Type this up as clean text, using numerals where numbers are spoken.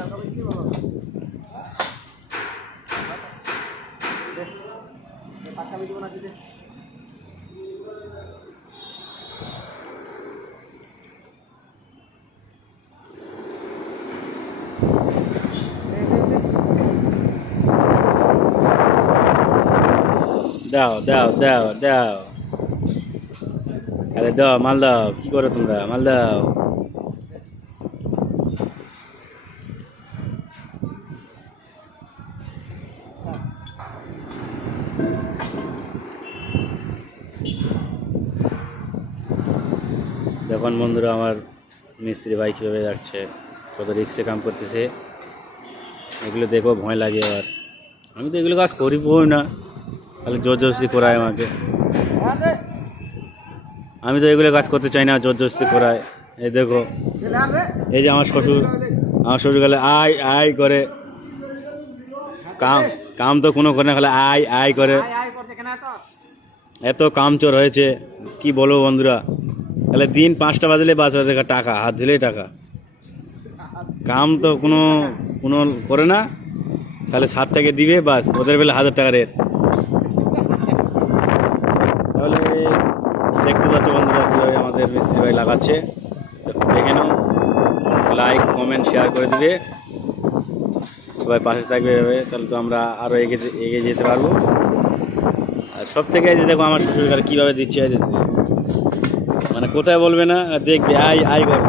দাও দাও দাও দাও, আরে দাও, মাল দাও। কি করো তোমরা? মাল দাও। দেখুন বন্ধুরা, আমার মিস্ত্রি ভাই কীভাবে যাচ্ছে, কত রিক্সে কাম করতেছে। এগুলো দেখো ভয় লাগে। আর আমি তো এগুলো কাজ করিবই না, তাহলে জোর জবরদস্তি করায় আমাকে। আমি তো এগুলো কাজ করতে চাই না, জোর জবরদস্তি করায়। এই দেখো, এই যে আমার শ্বশুর গেলে আয় আয় করে, কাম কাম তো কোনো করে না, খালি আয় আয় করে। এত কামচোর হয়েছে কি বলবো বন্ধুরা। তাহলে দিন 5টা বাজলে বাস বাজে টাকা, হাত দিলেই টাকা। কাম তো কোনো কোনো করে না, তাহলে 7 থেকে দিবে বাস, ওদের বেলা 1000 টাকা রেট। তাহলে দেখতে পাচ্ছ বন্ধুরা কীভাবে আমাদের মিস্ত্রি ভাই লাগাচ্ছে। দেখে নাও, লাইক কমেন্ট শেয়ার করে দিবে, সবাই পাশে থাকবে। তাহলে তো আমরা আরও এগিয়ে যেতে পারবো। আর সব থেকে দেখো আমার শ্বশুরকার কীভাবে দিচ্ছে, মানে কোথায় বলবে না, দেখবে আয় আয় করে।